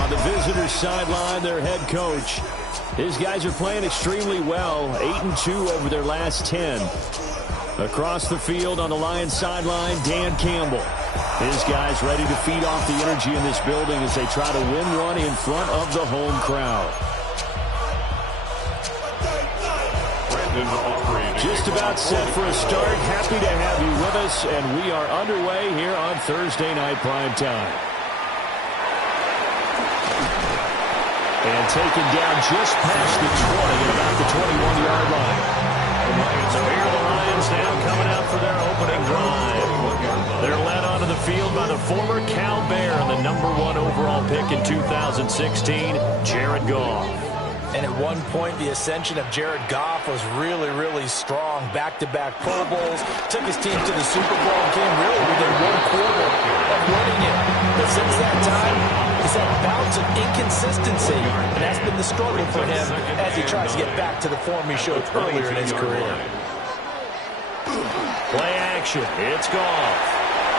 On the visitor's sideline, their head coach. His guys are playing extremely well, 8-2 over their last 10. Across the field on the Lions sideline, Dan Campbell. His guys ready to feed off the energy in this building as they try to win one in front of the home crowd. Just about set for a start. Happy to have you with us, and we are underway here on Thursday Night Prime Time. And taken down just past the 20 at about the 21-yard line. So here are the Lions now coming out for their opening drive. They're led onto the field by the former Cal Bear and the #1 overall pick in 2016, Jared Goff. And at one point, the ascension of Jared Goff was really, really strong. Back-to-back Pro Bowls, took his team to the Super Bowl and came really within one quarter of winning it. But since that time, he's had bouts of inconsistency, and that's been the struggle for him as he tries to get back to the form he showed earlier in his career. Play action. It's Goff.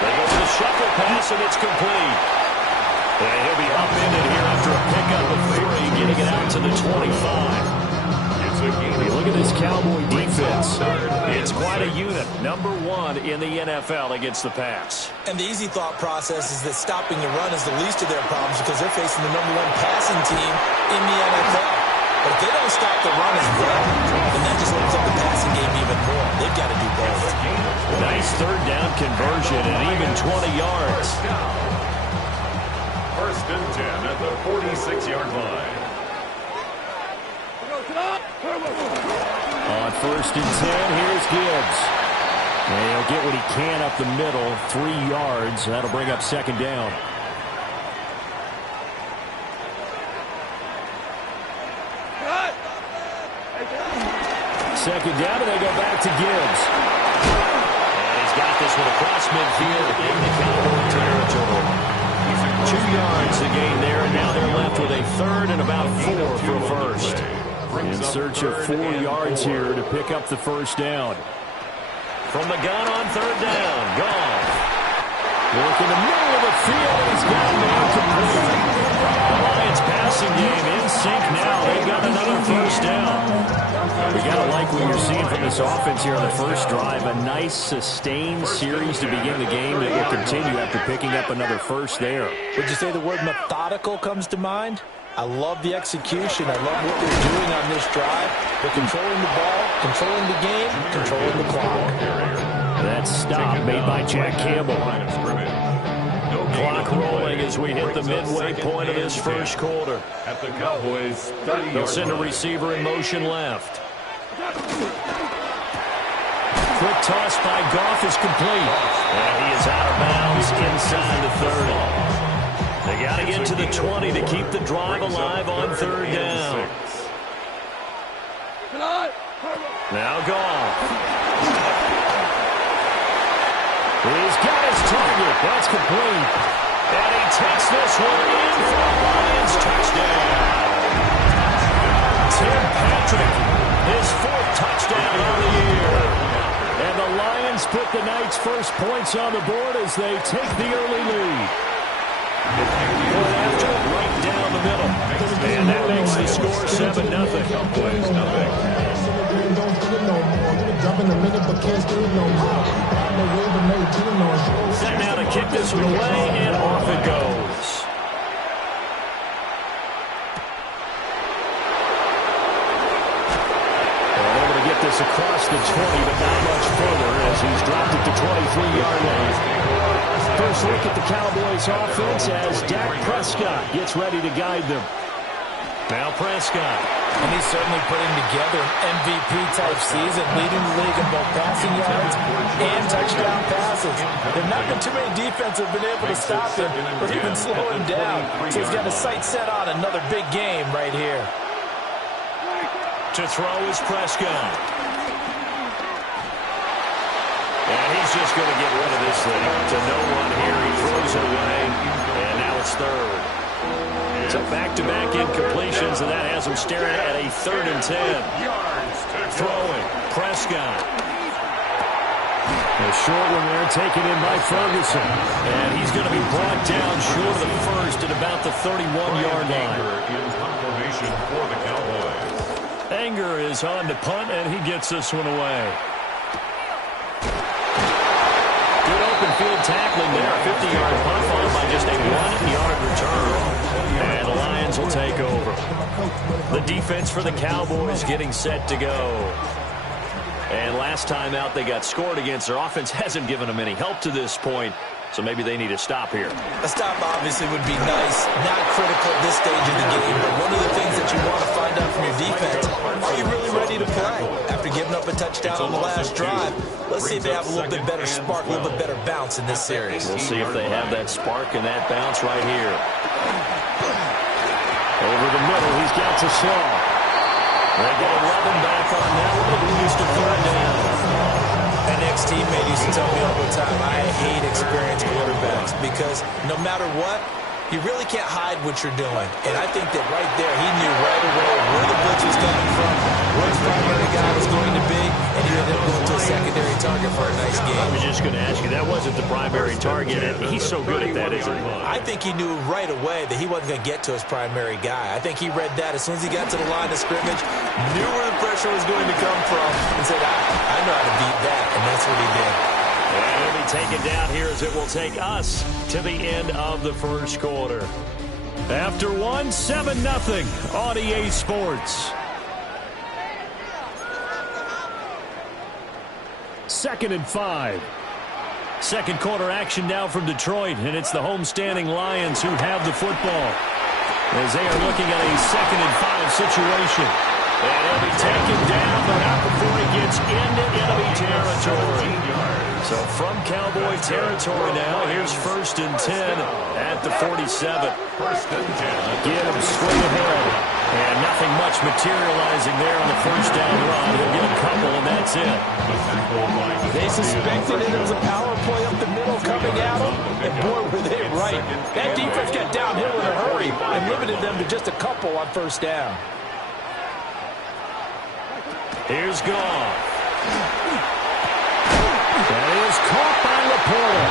They go to the shuffle pass, and it's complete. And he'll be upended here after a pickup of 3, getting it out to the 25. You look at this Cowboy defense. It's quite a unit. #1 in the NFL against the pass. And the easy thought process is that stopping the run is the least of their problems because they're facing the #1 passing team in the NFL. But if they don't stop the run as well, then that just opens up the passing game even more. They've got to do both. Nice third down conversion and even 20 yards. First and 10 at the 46-yard line. On first and 10, here's Gibbs. And he'll get what he can up the middle, 3 yards. That'll bring up second down. Second down, and they go back to Gibbs. And he's got this one across midfield in the Cowboy territory. 2 yards to gain there, and now they're left with a third and about 4 for first. In search of 4 yards here to pick up the first down. From the gun on third down, Goff. Work in the middle of the field, and he's got a man complete. The Lions passing game in sync now. They've got another first down. We got to like what you're seeing from this offense here on the first drive. A nice, sustained series to begin the game that will continue after picking up another first there. Would you say the word methodical comes to mind? I love the execution. I love what they're doing on this drive. They're controlling the ball, controlling the game, controlling the clock. That stop made by Jack Campbell. Clock rolling as we hit the midway point of this first quarter. At the Cowboys' 30-yard They'll send a receiver in motion left. Quick toss by Goff is complete. And he is out of bounds inside the 30. They got to get to the 20 to keep the drive alive on third down. Now Goff. He's got his target. That's complete. And he takes this one in for a Lions touchdown. Tim Patrick, his 4th touchdown on the year. And the Lions put the night's first points on the board as they take the early lead. Going after it right down the middle. And that makes the score 7-0. Set now to kick this one away, and off it goes. And able to get this across the 20, but not much further as he's dropped it to 23-yard line. First look at the Cowboys offense as Dak Prescott gets ready to guide them. Now Prescott. And he's certainly putting together an MVP-type season, leading the league in both passing yards and touchdown passes. There have not been too many defenses have been able to stop him or even slow him down. So he's got his sights set on another big game right here. To throw is Prescott. And he's just going to get rid of this thing to no one here. He throws it away, and now it's third. So back-to-back incompletions, and that has him staring at a 3rd and 10. Throwing, Prescott. A short one there taken in by Ferguson. And he's going to be brought down short of the first at about the 31-yard line. In confirmation for the Cowboys. Anger is on to punt, and he gets this one away. Good open field tackling there. 50-yard punt followed by just a 1-yard return. And the Lions will take over. The defense for the Cowboys getting set to go. And last time out they got scored against, their offense hasn't given them any help to this point, so maybe they need a stop here. A stop obviously would be nice, not critical at this stage of the game, but one of the things that you want to find out from your defense, are you really ready to play? After giving up a touchdown on the last drive, let's see if they have a little bit better spark, a little bit better bounce in this series. We'll see if they have that spark and that bounce right here. Over the middle, he's got to Slaw. They get 11 back on that one. It moves to third down. An ex-teammate used to tell me all the time, I hate experienced quarterbacks because no matter what, you really can't hide what you're doing. And I think that right there, he knew right away where the blitz was coming from, where his primary guy was going to be, and he ended up going to a secondary target for a nice game. I was just going to ask you, that wasn't the primary target, and he's so good at that, isn't he? I think he knew right away that he wasn't going to get to his primary guy. I think he read that as soon as he got to the line of scrimmage, knew where the pressure was going to come from, and said, I know how to beat that, and that's what he did. And he'll be taken down here as it will take us to the end of the first quarter. After 7-0 on EA Sports. 2nd and 5. Second quarter action now from Detroit, and it's the homestanding Lions who have the football as they are looking at a 2nd and 5 situation. And he'll be taken down, but not before he gets into enemy territory. So from Cowboy territory now, here's 1st and 10 at the 47. 1st and 10. Gibbs straight ahead. And nothing much materializing there on the first down run. He'll get a couple, and that's it. They suspected it was a power play up the middle coming at them, and boy, were they right. That defense got downhill in a hurry and limited them to just a couple on first down. Here's Goff. That is caught by Laporta.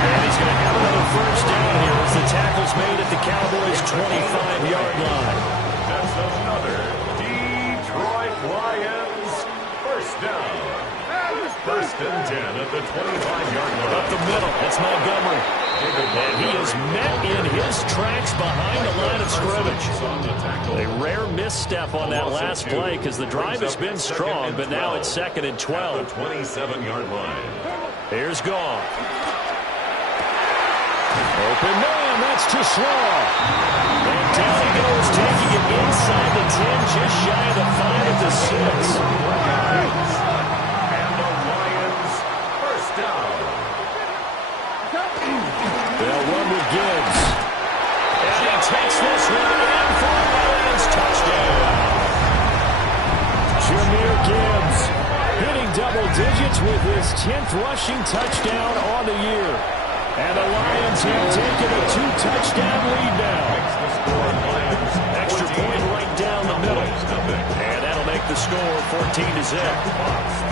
And he's going to have another first down here as the tackle's made at the Cowboys' 25-yard line. That's another Detroit Lions first down. 1st and 10 at the 25-yard line. Up the middle, that's Montgomery. And he is met in his tracks behind the line of scrimmage. A rare misstep on that last play because the drive has been strong, but now it's 2nd and 12. At the 27-yard line. Here's Goff. Open man, that's too slow. And down he goes, taking it inside the 10, just shy of the 5 at the 6. And the Lions first down. They'll run with Gibbs. And he takes this one in for a Lions touchdown. Jahmyr Gibbs hitting double digits with his 10th rushing touchdown on the year. And the Lions have taken a 2-touchdown lead now. Extra point right down the middle. And that'll make the score 14-0.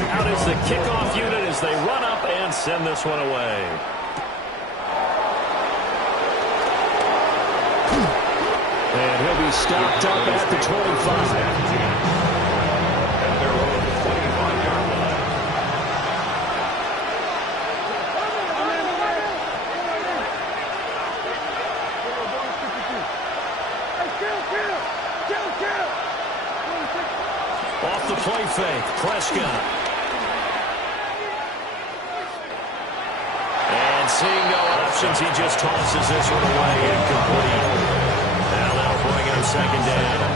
Out is the kickoff unit as they run up and send this one away. And he'll be stopped up at the 25. Off the play fake, Prescott. And seeing no options, he just tosses this one away, incomplete. Now that'll bring him 2nd down.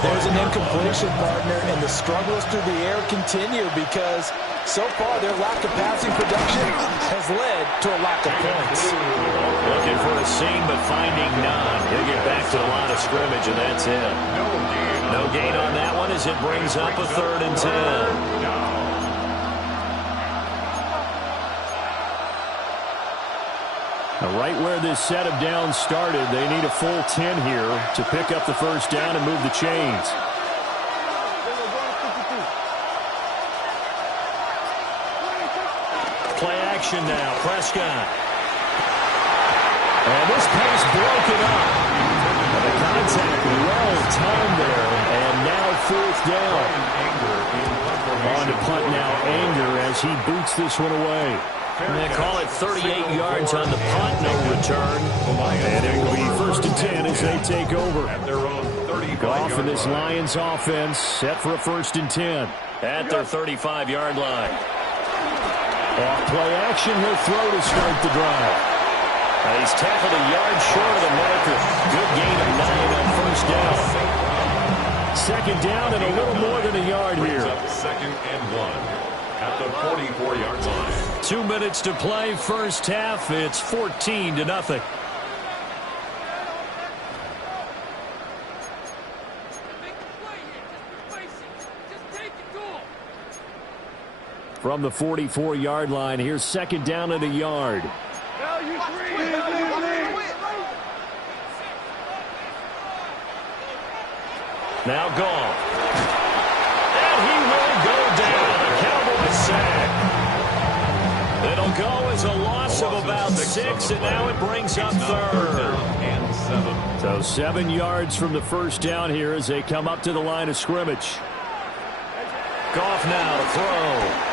There's an incompletion, partner, and the struggles through the air continue because so far their lack of passing production has led to a lack of points. Looking for a seam, but finding none. He'll get back to the line of scrimmage, and that's it. No gain on that one as it brings up a 3rd and 10. Now, right where this set of downs started, they need a full 10 here to pick up the first down and move the chains. action now. Prescott. And this pass broken up. And the contact well timed there. And now fourth down. On to punt now, Anger, as he boots this one away. And they call it 38 yards on the punt, no return. And it will be 1st and 10 as they take over. Goff and this Lions offense set for a 1st and 10. At their 35-yard line. Off play action, he'll throw to start the drive. He's tackled a yard short of the marker. Good gain of 9 on 1st down. 2nd down and a little more than a yard here. 2nd and 1 at the 44-yard line. 2 minutes to play, first half. It's 14-0. From the 44-yard line, here's 2nd down and a yard. Now Goff. And he will go down. A Cowboys sack. It'll go as a loss of about 6, and now it brings up 3rd. And 7. So 7 yards from the 1st down here as they come up to the line of scrimmage. Goff now to throw.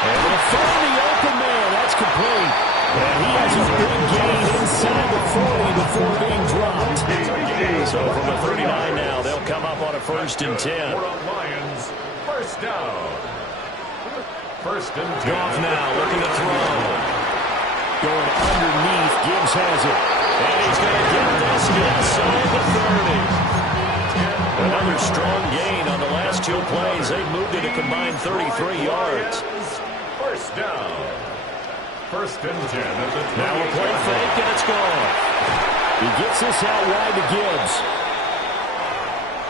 And he'll find the open man. That's complete. And he has a big gain inside the 40 before being dropped. So from the 39 now, they'll come up on a 1st and 10. Lions, 1st down. 1st and 10. Goff now looking to throw. Going underneath, Gibbs has it. And he's going to get this inside the 30. Another strong gain on the last 2 plays. They moved it a combined 33 yards. 1st down. 1st and 10 at the 20. Now a play fake, and it's gone. He gets this out wide to Gibbs.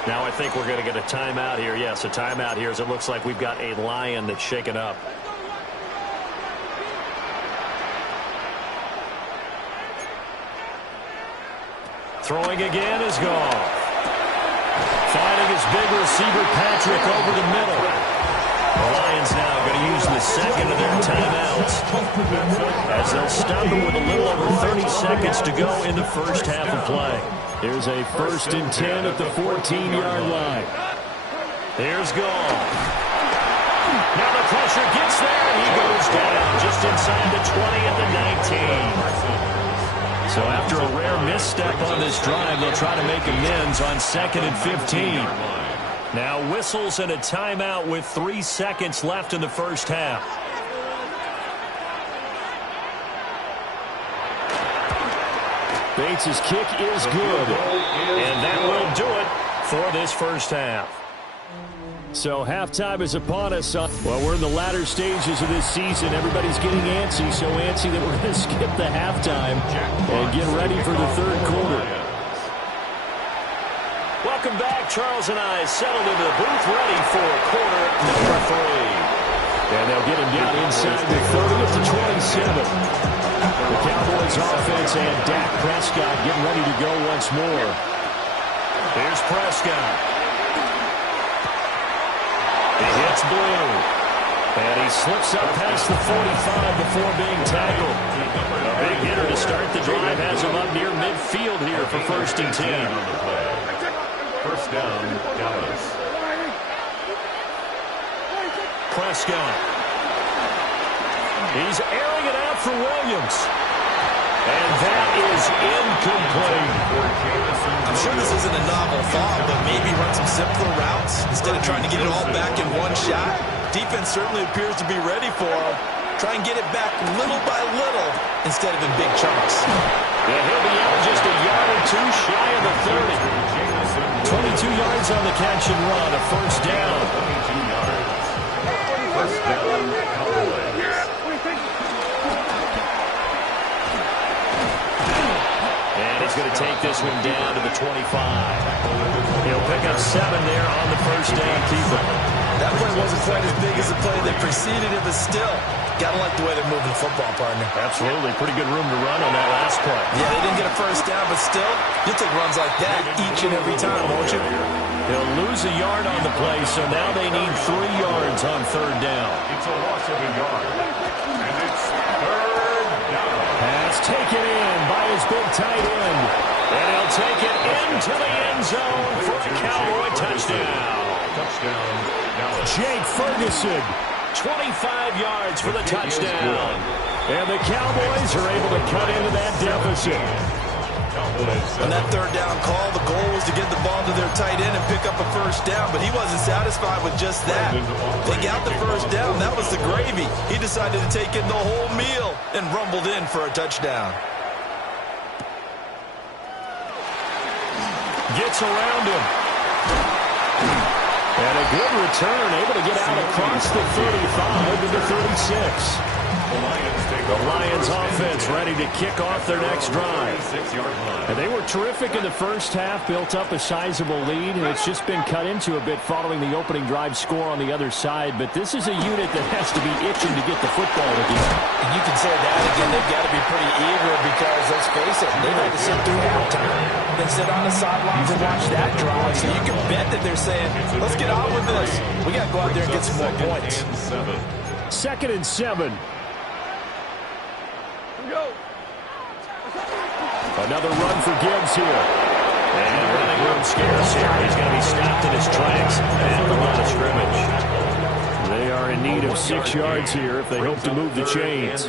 Now I think we're going to get a timeout here. Yes, a timeout here as it looks like we've got a Lion that's shaken up. Throwing again is gone. Finding his big receiver Patrick over the middle. The Lions now going to use the 2nd of their timeouts as they'll stop it with a little over 30 seconds to go in the first half of play. Here's a 1st and 10 at the 14-yard line. Here's Goff. Now the pressure gets there, and he goes down just inside the 20 at the 19. So after a rare misstep on this drive, they'll try to make amends on 2nd and 15. Now whistles and a timeout with 3 seconds left in the first half. Bates' kick is good. And that will do it for this first half. So halftime is upon us. Well, we're in the latter stages of this season. Everybody's getting antsy, so antsy that we're going to skip the halftime and get ready for the 3rd quarter. Welcome back. Charles and I settled into the booth ready for quarter number 3. And they'll get him down inside the 30 at the 27. The Cowboys offense and Dak Prescott getting ready to go once more. Here's Prescott. He hits blue. And he slips up past the 45 before being tackled. A big hitter to start the drive has him up near midfield here for 1st and 10. 1st down, Dallas. Prescott. He's airing it out for Williams. And that is incomplete. I'm sure this isn't a novel thought, but maybe run some simpler routes instead of trying to get it all back in one shot. Defense certainly appears to be ready for him. Try and get it back little by little instead of in big chunks. And he'll be out just a yard or 2 shy of the 30. 22 yards on the catch and run, a 1st down. 1st down, Cowboys. And he's going to take this one down to the 25. He'll pick up 7 there on the 1st down keeper. That play wasn't quite as big as the play that preceded it, but still, gotta like the way they're moving the football, partner. Absolutely. Pretty good room to run on that last play. Yeah, they didn't get a 1st down, but still, you'll take runs like that each and every time, won't you? They'll lose a yard on the play, so now they need 3 yards on 3rd down. It's a loss of a yard. big tight end. And he'll take it into the end zone for a Cowboy touchdown. Touchdown, Dallas. Jake Ferguson, 25 yards for the touchdown. And the Cowboys are able to cut into that deficit. On that third down call, the goal was to get the ball to their tight end and pick up a first down, but he wasn't satisfied with just that. They got the first down. That was the gravy. He decided to take in the whole meal and rumbled in for a touchdown. Gets around him. And a good return, able to get out across the 35 to the 36. The Lions offense ready to kick off their next drive. And they were terrific in the first half, built up a sizable lead, and it's just been cut into a bit following the opening drive score on the other side. But this is a unit that has to be itching to get the football again. And you can say that again, they've got to be pretty eager because, let's face it, they've had to sit through halftime, then sit on the sidelines and watch that drive. So you can bet that they're saying, let's get on with this. We got to go out there and get some more points. 2nd and 7. Another run for Gibbs here. And running room scarce here. He's going to be stopped in his tracks at the line of scrimmage. They are in need of 6 yards here if they hope to move the chains.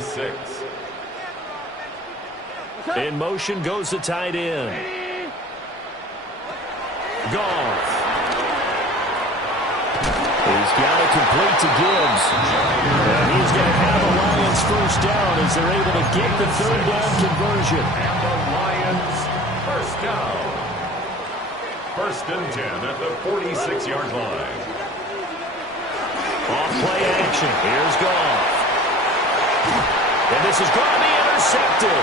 In motion goes the tight end. Goff. He's got it complete to Gibbs. And he's going to have a Lions first down as they're able to get the third down conversion. And the Lions first down. 1st and 10 at the 46-yard line. Off play action. Here's Goff. And this is going to be intercepted.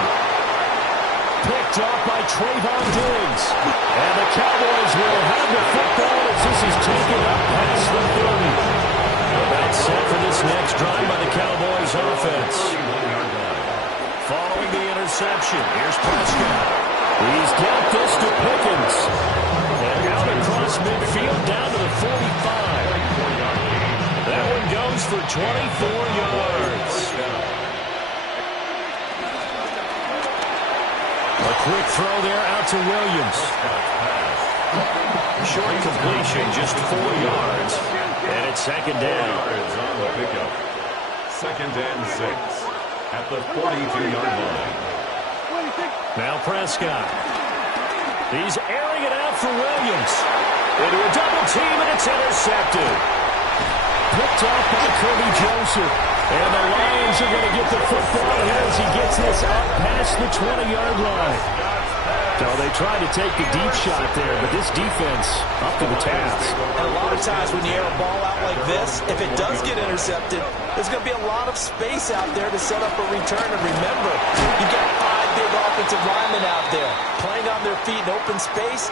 Picked off by Trayvon Diggs. And the Cowboys will have the football as this is taken up past the 30. About set for this next drive by the Cowboys offense. Following the interception, here's Prescott. He's got this to Pickens. And out across midfield down to the 45. That one goes for 24 yards. A quick throw there out to Williams. Short completion, just 4 yards. And it's 2nd down. On the pickup. 2nd and 6 at the 42-yard line. Now Prescott. He's airing it out for Williams. Into a double team, and it's intercepted. Picked off by Kirby Joseph. And the Lions are going to get the football here as he gets this up past the 20-yard line. So they tried to take the deep shot there, but this defense up to the task. And a lot of times when you air a ball out like this, if it does get intercepted, there's going to be a lot of space out there to set up a return. And remember, you've got 5 big offensive linemen out there playing on their feet in open space.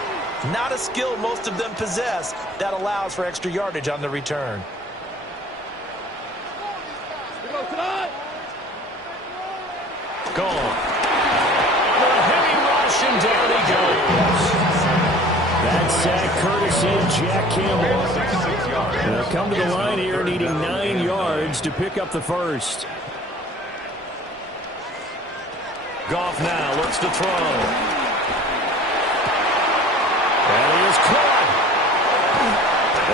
Not a skill most of them possess that allows for extra yardage on the return. Gone. And down he goes. That sack courtesy of Jack Campbell. They'll come to the line here needing 9 yards to pick up the first. Goff now looks to throw. And he is caught.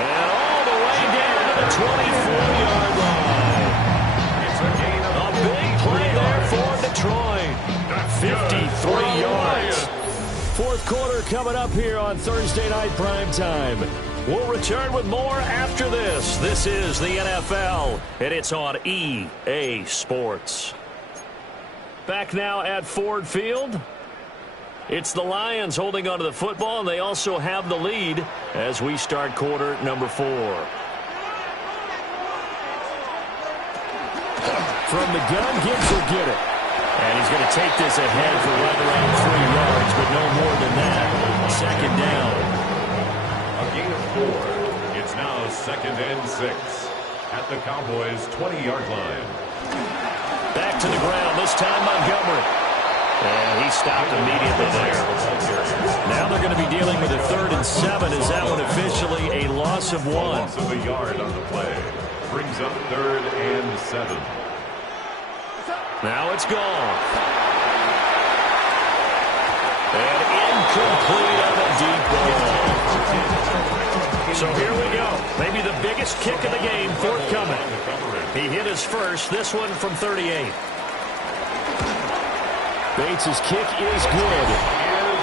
And all the way down to the 24-yard line. A big play there for Detroit. 53 yards. 4th quarter coming up here on Thursday Night Primetime. We'll return with more after this. This is the NFL, and it's on EA Sports. Back now at Ford Field. It's the Lions holding onto the football, and they also have the lead as we start quarter number 4. From the gun, Gibbs will get it. And he's going to take this ahead for right around 3 yards, but no more than that. 2nd down. A gain of 4. It's now 2nd and 6 at the Cowboys' 20-yard line. Back to the ground, this time Montgomery. And he stopped immediately there. Now they're going to be dealing with a 3rd and 7. Is that one officially a loss of 1? Loss of a yard on the play. Brings up 3rd and 7. Now it's gone. longest kick of the game forthcoming. He hit his first, this one from 38. Bates' kick is good.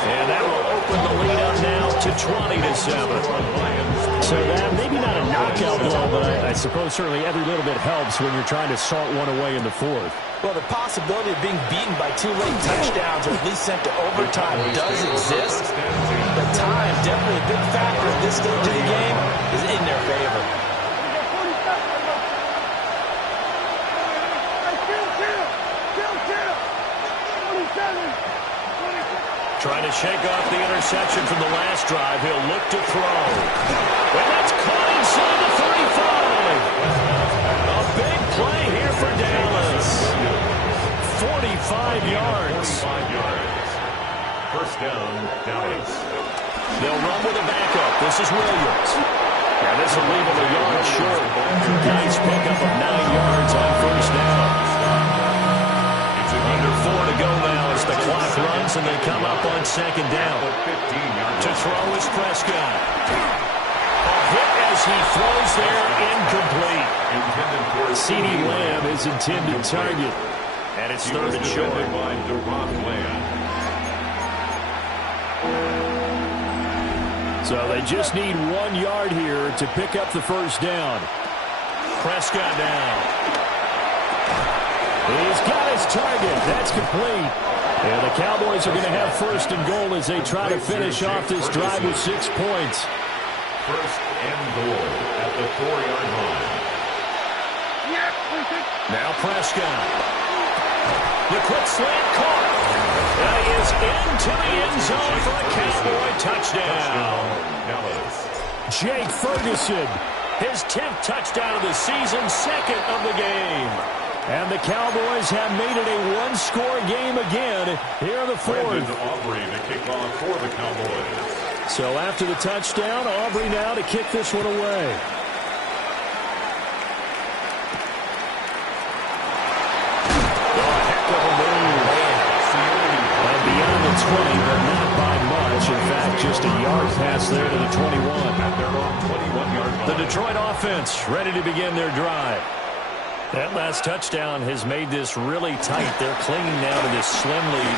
And that will open the lead up now to 20-7. So that maybe not a knockout blow, but I suppose certainly every little bit helps when you're trying to salt one away in the fourth. Well, the possibility of being beaten by 2 late touchdowns or at least sent to overtime does exist. But time, definitely a big factor at this stage of the game, is in their favor. Trying to shake off the interception from the last drive. He'll look to throw. And that's caught inside the 35. A big play here for Dallas. 45 yards. First down, Dallas. They'll run with a backup. This is Williams. And this will leave him a yard short. Nice pickup of 9 yards on first down. Under 4 to go now as the clock runs and they come up on second down. To throw is Prescott. A hit as he throws there, incomplete. CeeDee Lamb is intended target. And it's third and short. So they just need 1 yard here to pick up the first down. Prescott down. He's got his target. That's complete. And the Cowboys are going to have first and goal as they try to finish off this drive with 6 points. First and goal at the 4-yard line. Now Prescott. The quick slant caught. That is into the end zone for a Cowboy touchdown. Jake Ferguson, his 10th touchdown of the season, second of the game. And the Cowboys have made it a one-score game again here in the fourth. Aubrey to kick off for the Cowboys. So after the touchdown, Aubrey now to kick this one away. Oh, heck of a move. And beyond the 20, but not by much. In fact, just a yard pass there to the 21. At their own 21-yard line. The Detroit offense ready to begin their drive. That last touchdown has made this really tight. They're clinging now to this slim lead.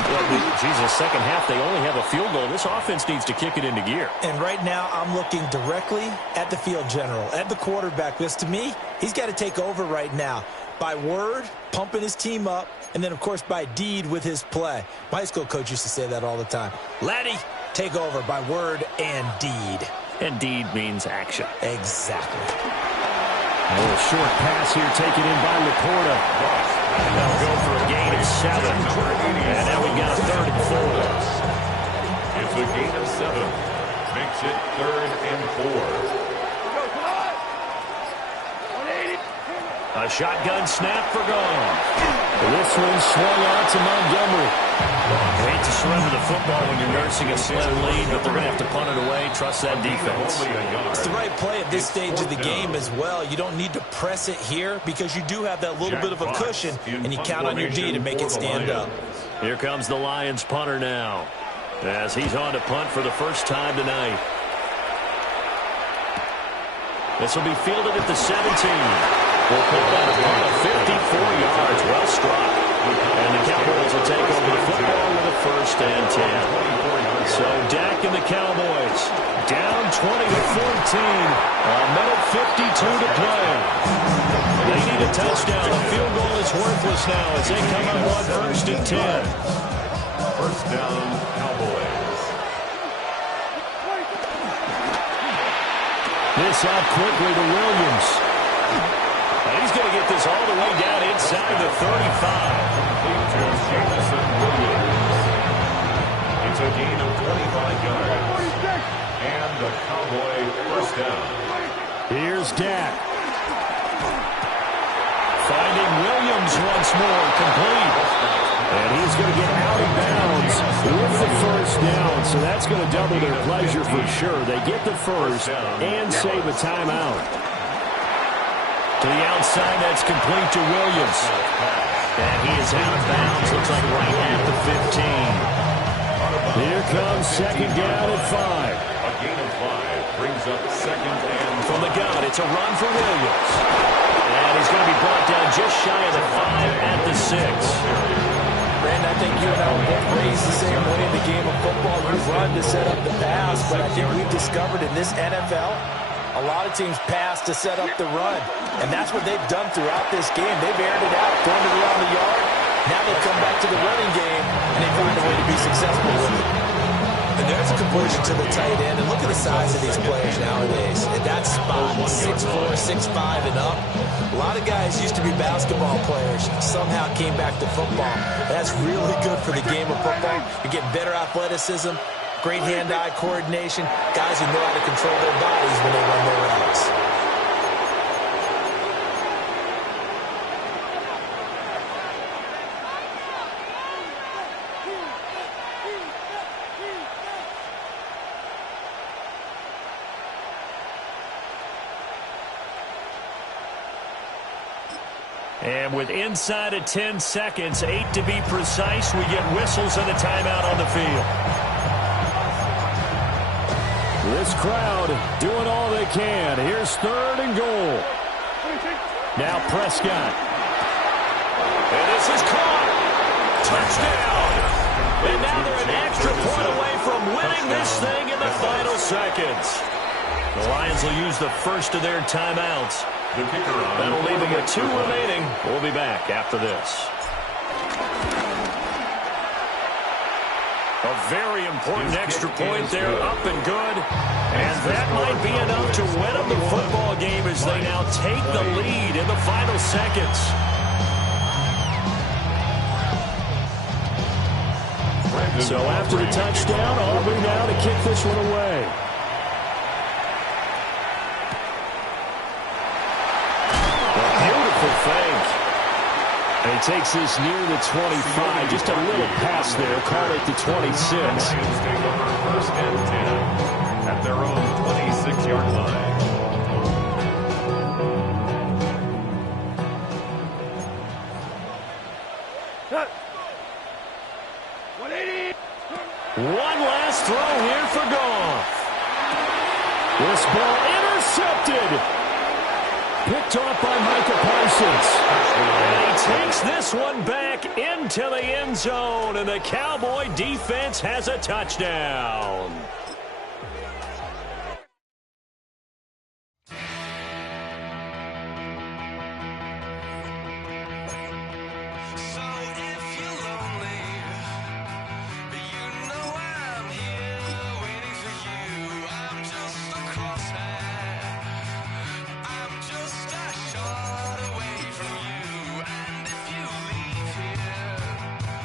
Jesus, second half, they only have a field goal. This offense needs to kick it into gear. And right now, I'm looking directly at the field general, at the quarterback. Because to me, he's got to take over right now. By word, pumping his team up, and then, of course, by deed with his play. My high school coach used to say that all the time. Laddie, take over by word and deed. And deed means action. Exactly. A little short pass here taken in by Laporta. They'll go for a gain of 7. And now we've got a 3rd and 4. It's a gain of 7. Makes it 3rd and 4. A shotgun snap for Gone. This one swung out to Montgomery. Hate to surrender the football when you're nursing a slim lead, but they're going to have to punt it away. Trust that defense. It's the right play at this stage of the game as well. You don't need to press it here because you do have that little bit of a cushion, and you count on your D to make it stand up. Here comes the Lions punter now as he's on to punt for the first time tonight. This will be fielded at the 17. We'll call that a punt of 54 yards. Well struck. And the Cowboys will take over the football with a 1st and 10. So Dak and the Cowboys down 20-14. A minute 52 to play. They need a touchdown. The field goal is worthless now as they come up on 1st and 10. First down, Cowboys. This out quickly to Williams. And he's going to get this all the way down inside the 35. It's a gain of 25 yards. And the Cowboy first down. Here's Dak. Finding Williams once more, complete. And he's going to get out of bounds with the first down. So that's going to double their pleasure for sure. They get the first and save a timeout. To the outside, that's complete to Williams. And he is out of bounds. Looks like right at the 15. Here comes second down at 5. A gain of 5 brings up second and from the gun. It's a run for Williams. And he's going to be brought down just shy of the 5 at the 6. Brandon, I think you and I were both raised the same way in the game of football. You run to set up the pass, but I think we've discovered in this NFL, a lot of teams pass to set up the run. And that's what they've done throughout this game. They've aired it out, thrown it around the yard. Now they come back to the running game, and they find a way to be successful with it. And there's a completion to the tight end. And look at the size of these players nowadays. At that spot, 6'4", 6'5", and up. A lot of guys used to be basketball players, somehow came back to football. That's really good for the game of football. You're getting better athleticism, great hand-eye coordination, guys who know how to control their bodies when they run their routes. And with inside of 10 seconds, 8 to be precise, we get whistles and a timeout on the field. This crowd doing all they can. Here's 3rd and goal. Now Prescott. And this is caught. Touchdown. And now they're an extra point away from winning this thing in the final seconds. The Lions will use the first of their timeouts. That'll leave them with 2 remaining. We'll be back after this. A very important extra point there, up and good. And that might be enough to win them the football game as they now take the lead in the final seconds. So after the touchdown, Aubrey now to kick this one away. Fake. And he takes this near the 25. Just a little pass there. Call it the 26. Lions take over 1st and 10 at their own 26-yard line. One last throw here for Goff. This ball intercepted. Picked off by Micah Parsons. And he takes this one back into the end zone, and the Cowboy defense has a touchdown.